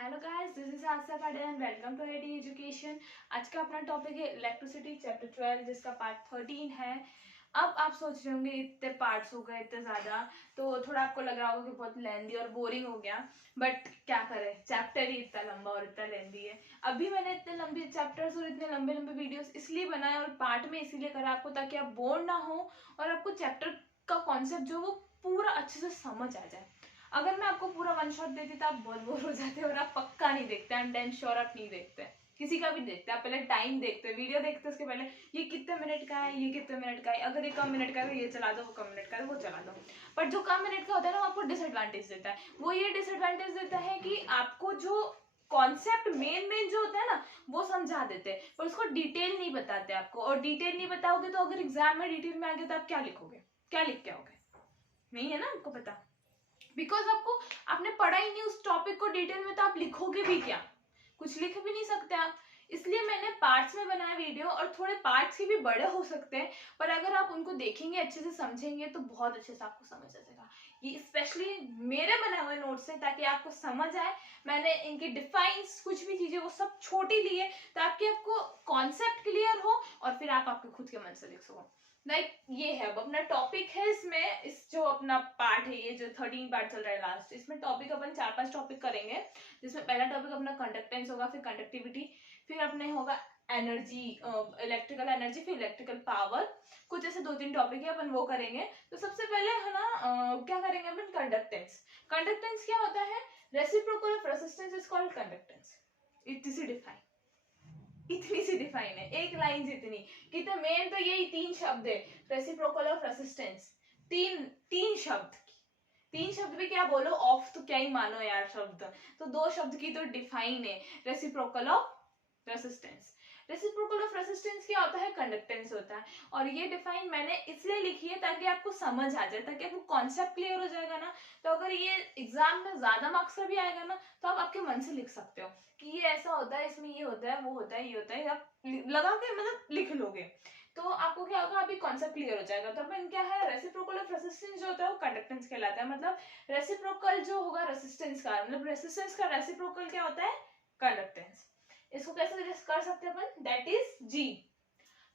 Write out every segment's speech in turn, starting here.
Hello guys, this is Astha Patil and welcome to IT education. आज का अपना टॉपिक है इलेक्ट्रिसिटी चैप्टर 12 जिसका पार्ट 13 है। अब आप सोच रहे होंगे इतने पार्ट्स हो गए इतने ज़्यादा, तो थोड़ा आपको लग रहा होगा कि बहुत लेंदी और बोरिंग हो गया। बट क्या करें, चैप्टर ही इतना लंबा और इतना लेंदी है। अभी मैंने इतने लंबे चैप्टर्स और इतने लंबे लंबे वीडियोस इसलिए बनाए और पार्ट में इसीलिए करा आपको, ताकि आप बोर ना हो और आपको चैप्टर का कॉन्सेप्ट जो वो पूरा अच्छे से समझ आ जाए। अगर मैं आपको पूरा वन शॉट देती तो आप बहुत बोर हो जाते और आप पक्का नहीं देखते। आई एम डेन श्योर आप नहीं देखते, किसी का भी देखते। आप पहले टाइम देखते, वीडियो देखते, उसके पहले ये कितने मिनट का है, ये कितने मिनट का है, अगर ये कम मिनट का है तो ये चला दो, वो कम मिनट का है वो चला दो। बट जो कम मिनट का होता है ना, वो आपको डिसएडवांटेज देता है। वो ये डिसएडवांटेज देता है कि आपको जो कॉन्सेप्ट मेन जो होता है ना वो समझा देते हैं, पर उसको डिटेल नहीं बताते आपको। और डिटेल नहीं बताओगे तो अगर एग्जाम में डिटेल में आ गए तो आप क्या लिखोगे, क्या लिख के आओगे? नहीं है ना आपको पता, बिकॉज आपने पढ़ा ही नहीं उस टॉपिक को डिटेल में, तो आप लिखोगे भी क्या? कुछ लिख भी नहीं सकते आप। इसलिए मैंने पार्ट्स में बनाया वीडियो, और थोड़े पार्ट्स ही भी बड़े हो सकते हैं, पर अगर आप उनको देखेंगे, अच्छे से समझेंगे तो बहुत अच्छे से आपको समझ आ जाएगा। ये स्पेशली मेरे बनाए हुए नोट्स हैं ताकि आपको समझ आए। मैंने इनकी डिफाइंस कुछ भी चीजें वो सब छोटी ली है ताकि आपको कॉन्सेप्ट क्लियर हो और फिर आप आपके खुद के मन से लिख सको। ये है अब अपना टॉपिक है। इसमें इस जो अपना पार्ट है, ये जो 13 पार्ट चल रहा है लास्ट, इसमें टॉपिक अपन 4-5 टॉपिक करेंगे। जिसमें पहला टॉपिक अपना कंडक्टेंस होगा, फिर कंडक्टिविटी, फिर अपने होगा एनर्जी, इलेक्ट्रिकल एनर्जी, फिर इलेक्ट्रिकल पावर। कुछ ऐसे 2-3 टॉपिक है, अपन वो करेंगे। तो सबसे पहले है ना, क्या करेंगे अपन? कंडक्टेंस। कंडक्टेंस क्या होता है? Reciprocal of resistance is called conductance. इतनी सी डिफाइन है, एक लाइन जितनी। कितने मेन तो यही 3 शब्द है, रेसिप्रोकल ऑफ रेजिस्टेंस। तीन शब्द, 3 शब्द भी क्या बोलो, ऑफ तो क्या ही मानो यार शब्द। तो 2 शब्द की तो डिफाइन है, reciprocal of resistance. Reciprocal of resistance क्या होता है? कंडक्टेंस होता है। और ये डिफाइन मैंने इसलिए लिखी है ताकि आपको समझ आ जाए, ताकि आपको कॉन्सेप्ट क्लियर हो जाएगा ना। तो अगर ये एग्जाम में ज्यादा मार्क्स का भी आएगा ना, तो आप आपके मन से लिख सकते हो कि ये ऐसा होता है, इसमें ये होता है, वो होता है, ये होता है, आप लगा के मतलब लिख लोगे तो आपको क्या होगा, अभी कॉन्सेप्ट क्लियर हो जाएगा। तो अपन क्या है, रेसिप्रोकल ऑफ रेजिस्टेंस जो होता है वो कंडक्टेंस कहलाता है। मतलब रेसिप्रोकल जो होगा रेसिस्टेंस का, मतलब रेसिस्टेंस का रेसिप्रोकल क्या होता है? कंडक्टेंस। इसको कैसे कर सकते हैं अपन? That is G.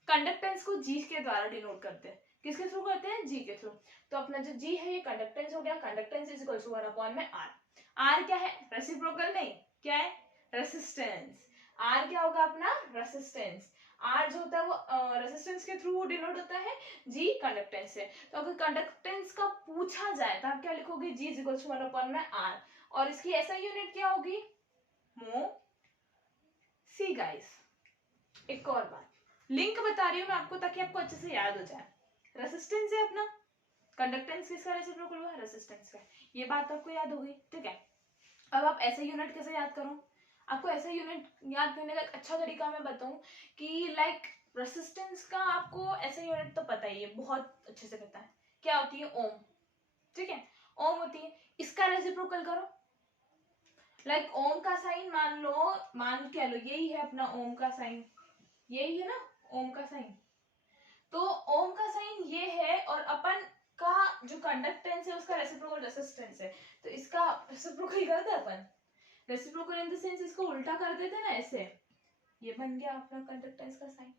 कंडक्टेंस को जी के द्वारा डिनोट करते हैं। किसके थ्रू करते हैं? जी के थ्रू। तो अपना जो जी है ये कंडक्टेंस हो गया। कंडक्टेंस इज इक्वल टू 1/में आर। आर क्या है? रेसिप्रोकल नहीं, क्या है? रेसिस्टेंस। आर क्या होगा अपना? रेसिस्टेंस। आर जो होता है वो रेसिस्टेंस के थ्रू डिनोट होता है, जी कंडक्टेंस से। तो अगर कंडक्टेंस का पूछा जाए तो आप क्या लिखोगे? जी इज इक्वल टू 1/में आर। और इसकी ऐसा यूनिट क्या होगी? मो सी। गाइस एक और बात, लिंक बता रही हूँ मैं आपको ताकि आपको अच्छे से याद हो जाए। रेसिस्टेंस है अपना, कंडक्टेंस किसका रेसिप्रोकल हुआ? रेसिस्टेंस का। ये बात आपको याद हो गई, ठीक है। अब आप ऐसे यूनिट कैसे याद करो? आपको ऐसा यूनिट याद करने का एक अच्छा तरीका मैं बताऊं कि लाइक रेसिस्टेंस का आपको ऐसा यूनिट तो पता ही है, बहुत अच्छे से पता है। क्या होती है? ओम। ठीक है, ओम होती है। इसका रेसिप्रोकल करो, लाइक ओम का साइन मान लो, मान क्या लो, यही है अपना ओम का साइन, यही है ना ओम का साइन। तो ओम का साइन ये है, और अपन का जो कंडक्टेंस है उसका रेसिप्रोकल रेसिस्टेंस है। तो इसका रेसिप्रोकल करते हैं अपन, रेसिप्रोकल इन द सेंस इसको उल्टा कर देते ना, ऐसे। ये बन गया अपना कंडक्टेंस का साइन।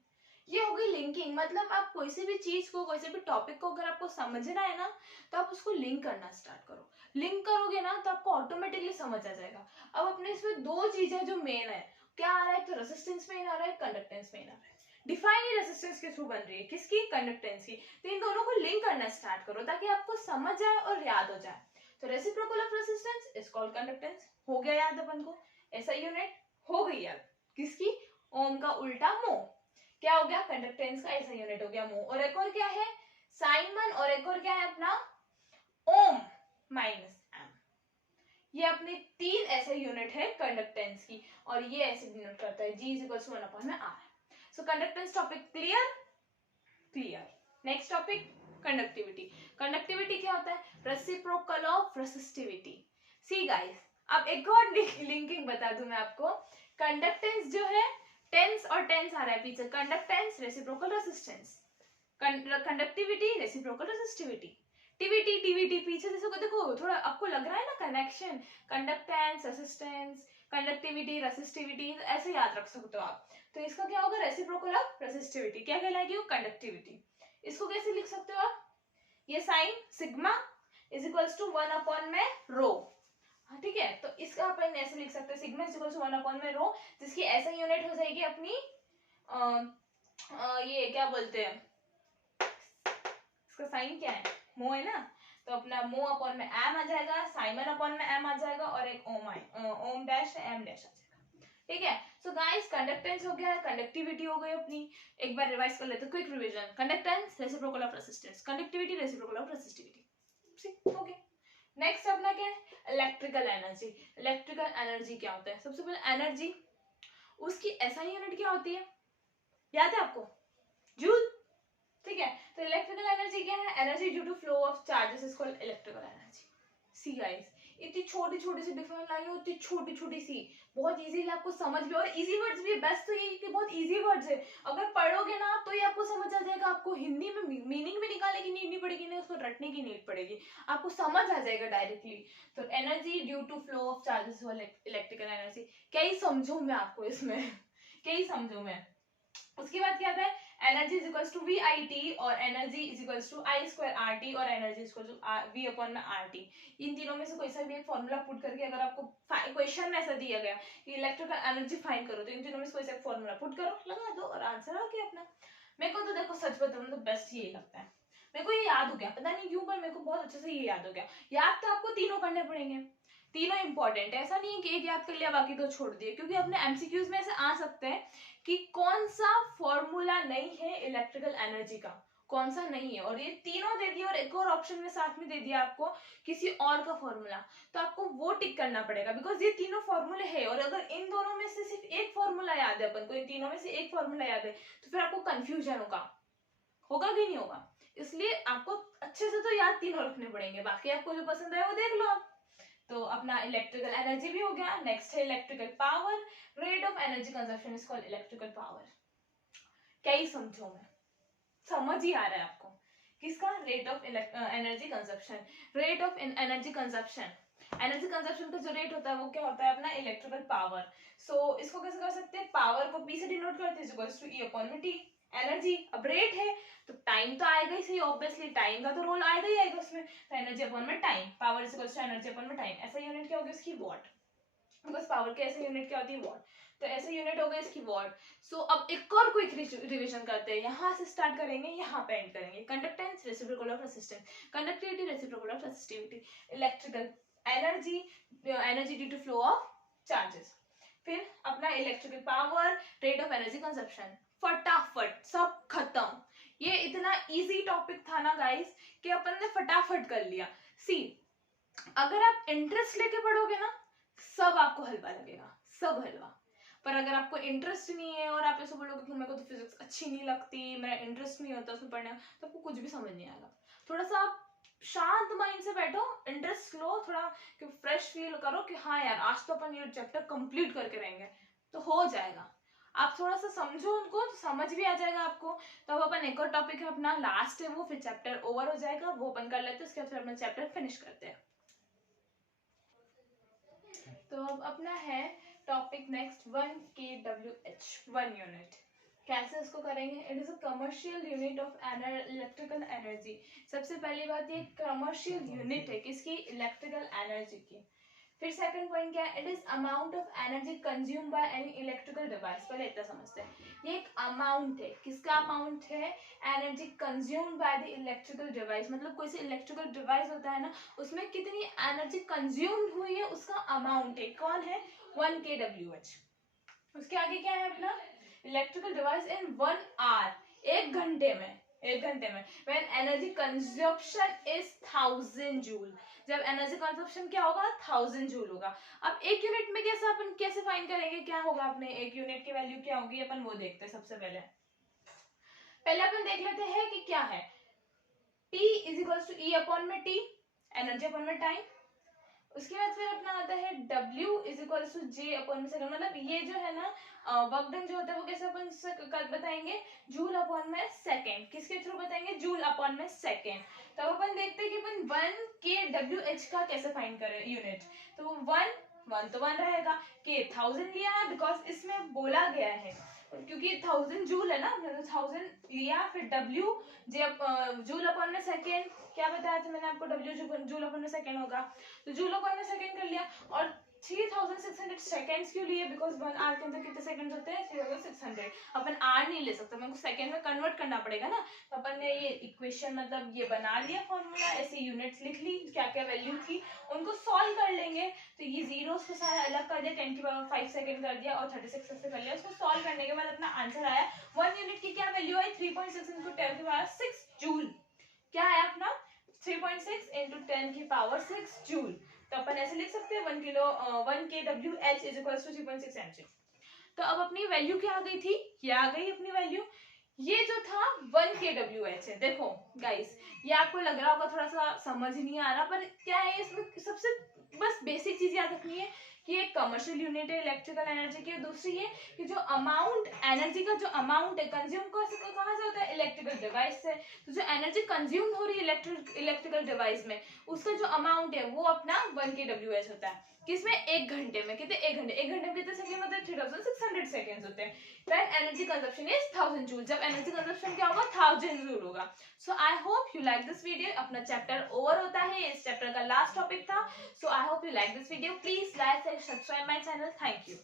ये हो गई लिंकिंग। मतलब आप कोई सी भी चीज को, कोई से भी टॉपिक को अगर आपको समझना है ना, तो आप उसको लिंक करना स्टार्ट करो। लिंक करोगे ना तो आपको ऑटोमेटिकली समझ आ जाएगा। अब अपने इसमें 2 चीजें जो मेन है, क्या आ रहा है? तो रेसिस्टेंस मेन आ रहा है, कंडक्टेंस मेन आ रहा है। डिफाइन ही रेसिस्टेंस के थ्रू बन रही है, किसकी? कंडक्टेंस की। तो इन दोनों को लिंक करना स्टार्ट करो ताकि आपको समझ आए और याद हो जाए। तो reciprocal of resistance is called conductance. हो गया याद अपन को? ऐसा यूनिट हो गई याद, किसकी? ओम का उल्टा मो। क्या हो गया? कंडक्टेंस का ऐसा यूनिट हो गया मो। और एक और क्या है? साइनमन। और एक और क्या है अपना? ओम माइनस एम। ये अपने 3 ऐसे यूनिट है कंडक्टेंस की, और ये ऐसे डिनोट करता है G is equal to 1/r। So conductance topic clear? Clear. Next topic conductivity. Conductivity क्या होता है? Reciprocal of resistivity. See guys, अब एक और लिंकिंग बता दूं मैं आपको। कंडक्टेंस जो है, टेंस और टेंस आ रहा है पीछे, conductance reciprocal resistance, conductivity reciprocal resistivity, TVT TVT पीछे। जैसे देखो थोड़ा आपको लग रहा है ना connection, conductance resistance conductivity, resistivity, ऐसे याद रख सकते हो आप। तो इसका क्या होगा, रेसिप्रोकल ऑफ रेसिस्टिविटी क्या कहलाएगी, वो कंडक्टिविटी। इसको कैसे लिख सकते हो आप, ये sign sigma is equals to 1 upon में रो, ठीक है। तो इसका अपन ऐसे लिख सकते हैं, sigma is equals to 1 upon में रो, जिसकी ऐसा यूनिट हो जाएगी अपनी ये क्या बोलते हैं, इसका साइन क्या है, मो है ना, तो अपना मो अपॉन में एम आ जाएगा, साइमन अपॉन में एम आ जाएगा, और एक ओम डैश एम डैश आ जाएगा, ठीक है। सो गाइस कंडक्टेंस हो गया, कंडक्टिविटी हो गई अपनी। एक बार रिवाइज कर लेते, quick revision, conductance reciprocal of resistance, conductivity reciprocal of resistivity, okay. Next अपना क्या है, इलेक्ट्रिकल एनर्जी। इलेक्ट्रिकल एनर्जी क्या होता है, सबसे पहले एनर्जी, उसकी एसआई यूनिट क्या होती है, याद है आपको, जूल, ठीक है। तो इलेक्ट्रिकल एनर्जी क्या है, energy due to flow of charges is called electrical energy. See guys, इतनी छोटी छोटी सी डिफरेंस लाई हो, इतनी छोटी छोटी सी, बहुत इजीली आपको समझ भी, और इजी वर्ड्स भी, बेस्ट तो यही कि बहुत इजी वर्ड्स है, अगर पढ़ोगे ना आप तो ये आपको समझ आ जाएगा, आपको हिंदी में मीनिंग भी निकालने की नीड नहीं पड़ेगी, नहीं उसको रटने की नीड पड़ेगी, आपको समझ आ जाएगा डायरेक्टली। तो energy due to flow of charges electrical energy, क्या ही समझू मैं आपको इसमें क्या ही समझू मैं। उसके बाद क्या आता है, energy is equals to V I T, और energy is equals to I square R T, और energy is equals to V upon में आर टी। इन तीनों में से कोई सा भी एक फॉर्मूला पुट करके, अगर आपको क्वेश्चन में ऐसा दिया गया कि इलेक्ट्रिकल एनर्जी फाइंड करो, तो इन तीनों में से कोई सा एक फॉर्मूला पुट करो, लगा दो और आंसर आ गया अपना। मेरे को तो देखो सच बताऊं तो बेस्ट यही लगता है, मेरे को ये याद हो गया, पता नहीं क्यों, पर मेरे को बहुत अच्छे से ये याद हो गया। याद तो आपको तीनों करने पड़ेंगे, तीनों इंपॉर्टेंट है, ऐसा नहीं है कि एक याद कर लिया बाकी दो छोड़ दिए, क्योंकि अपने एमसीक्यूज में ऐसे आ सकते हैं कि कौन सा फॉर्मूला नहीं है इलेक्ट्रिकल एनर्जी का, कौन सा नहीं है, और ये तीनों दे दिया और एक और ऑप्शन में साथ में दे दिया आपको किसी और का फॉर्मूला, तो आपको वो टिक करना पड़ेगा, बिकॉज ये तीनों फॉर्मूले है, और अगर इन दोनों में से सिर्फ एक फॉर्मूला याद है अपन को, इन तीनों में से एक फॉर्मूला याद है, तो फिर आपको कंफ्यूजन होगा कि नहीं होगा, इसलिए आपको अच्छे से तो याद तीनों रखने पड़ेंगे, बाकी आपको जो पसंद है वो देख लो आप। तो अपना इलेक्ट्रिकल एनर्जी भी हो गया। नेक्स्ट है electrical power, rate of energy consumption is called electrical power. क्या ही समझो मैं, समझ ही आ रहा है आपको, किसका, rate of energy consumption, rate of energy consumption, energy consumption का जो रेट होता है वो क्या होता है अपना इलेक्ट्रिकल पावर। सो इसको कैसे कर सकते हैं, पावर को पी से डिनोट करते हैं, इक्वल्स टू ई अपॉन में टी। एनर्जी अब रेट है तो टाइम तो आएगा ही सही, ऑब्वियसली टाइम का तो रोल आएगा ही आएगा उसमें, तो एनर्जी अपॉन में time, power is equals to energy upon में टाइम। ऐसा यूनिट क्या होगी इसकी, वॉट, बिकॉज पावर की ऐसे यूनिट क्या होती है, वॉट, तो ऐसे यूनिट हो गई इसकी वॉट। सो अब एक और क्विक रिवीजन करते हैं, यहाँ से स्टार्ट करेंगे, यहाँ पे एंड करेंगे। Conductance reciprocal of resistance, conductivity reciprocal of resistivity, electrical energy energy due to flow of charges, फिर अपना electrical power, rate of energy consumption, फटाफट सब खत्म। ये इतना इजी टॉपिक था ना गाइस कि अपन ने फटाफट कर लिया। सी, अगर आप इंटरेस्ट लेके पढ़ोगे ना सब आपको हलवा लगेगा, सब हलवा, पर अगर आपको इंटरेस्ट नहीं है और आप ऐसे बोलोगे कि मेरे को तो फिजिक्स अच्छी नहीं लगती, मेरा इंटरेस्ट नहीं होता उसमें पढ़ने, तो आपको कुछ भी समझ नहीं आएगा। थोड़ा सा आप शांत माइंड से बैठो, इंटरेस्ट लो थोड़ा, कि फ्रेश फील करो कि हाँ यार आज तो अपन ये चैप्टर कंप्लीट करके रहेंगे, तो हो जाएगा। आप थोड़ा सा समझो उनको तो समझ भी आ जाएगा आपको। तो अब अपन एक और टॉपिक है अपना लास्ट है वो, फिर चैप्टर ओवर हो जाएगा, वो अपन कर लेते हैं, उसके बाद फिर अपना चैप्टर फिनिश करते हैं। तो अब अपना है टॉपिक नेक्स्ट 1 kWh 1 यूनिट। कैसे इसको करेंगे, it is a commercial unit of electrical energy. सबसे पहली बात ये कमर्शियल यूनिट है किसकी, इलेक्ट्रिकल एनर्जी की। फिर सेकंड पॉइंट क्या है, it is amount of energy consume by any electrical device. पहले इतना समझते हैं, ये एक अमाउंट है, किसका अमाउंट है, energy consume by the electrical device, मतलब कोई सी इलेक्ट्रिकल डिवाइस होता है ना उसमें कितनी एनर्जी कंज्यूम हुई है उसका अमाउंट है, कौन है, 1 kWh। उसके आगे क्या है अपना, इलेक्ट्रिकल डिवाइस इन 1 hour, एक घंटे में, एक घंटे में, when energy consumption is 1000 joule, जब एनर्जी कंजप्शन क्या होगा 1000 जूल होगा। अब एक यूनिट में कैसे अपन कैसे फाइंड करेंगे, क्या होगा अपने एक यूनिट की वैल्यू क्या होगी, अपन वो देखते हैं। सबसे पहले अपन देख लेते हैं कि क्या है, T is equals to E upon में टी, एनर्जी अपॉन में टाइम। उसके बाद फिर अपना आता है W is equals to J upon में सेकंड, मतलब ये जो है ना वर्क डन जो होता है वो कैसे अपन बताएंगे, जूल अपॉन में सेकंड, किसके थ्रू बताएंगे, जूल अपॉन में सेकंड। तो अपन देखते हैं कि अपन 1 kWh का कैसे फाइंड करें यूनिट, तो 1 1 तो 1 रहेगा। के 1000 लिया है बिकॉज इसमें बोला गया है, क्योंकि 1000 जूल है ना, 1000 लिया, फिर W जूल अपॉन में सेकेंड, क्या बताया था मैंने आपको, W जूल अपॉन में सेकेंड होगा, तो जूल अपॉन में सेकेंड कर लिया। और 3600 सेकेंड्स क्यों लिए, बिकॉज 1 आवर के अंदर कितने सेकंड्स होते हैं, 3600। अपन आर नहीं ले सकते, मेरे को सेकंड में कन्वर्ट करना पड़ेगा ना, तो अपन ने ये इक्वेशन मतलब ये बना लिया फॉर्मूला, ऐसे यूनिट्स लिख ली, क्या क्या वैल्यू थी उनको सॉल्व कर लेंगे। तो ये जीरोस को सारा अलग कर दिया, 10 की पावर 5 सेकंड कर दिया और 36 से कर लिया। उसको सॉल्व करने के बाद अपना आंसर आया 1 यूनिट की क्या वैल्यू आई, 3.6 इंटू 10 की पावर 6 जूल। क्या है अपना 3.6 इंटू 10 की पावर 6 जूल। तो अपन ऐसे लिख सकते हैं 1 kWh is equal to 3.6 mg। तो अब अपनी वैल्यू क्या आ गई थी, ये आ गई अपनी वैल्यू। ये जो था 1 kWh है, देखो गाइस ये आपको लग रहा होगा थोड़ा सा समझ नहीं आ रहा, पर क्या है इसमें सबसे बस बेसिक चीज याद रखनी है कि एक कमर्शियल यूनिट है इलेक्ट्रिकल एनर्जी की, दूसरी है कि जो अमाउंट एनर्जी का जो अमाउंट है कंज्यूम कहाँ से होता है, इलेक्ट्रिकल डिवाइस से। तो जो एनर्जी कंज्यूम हो रही है इलेक्ट्रिकल डिवाइस में, उसका जो अमाउंट है वो अपना 1 kWh होता है। किसमें, 1 घंटे में। कितने, 1 घंटे, 1 घंटे में कितने सेकंड मतलब 3600 सेकंड्स होते हैं। When energy consumption is 1000 joule, जब एनर्जी कंजप्शन क्या होगा, 1000 जूल होगा। So I hope you like this video. अपना चैप्टर ओवर होता है, इस चैप्टर का लास्ट टॉपिक था। So I hope you like this video. Please like and subscribe my channel. Thank you.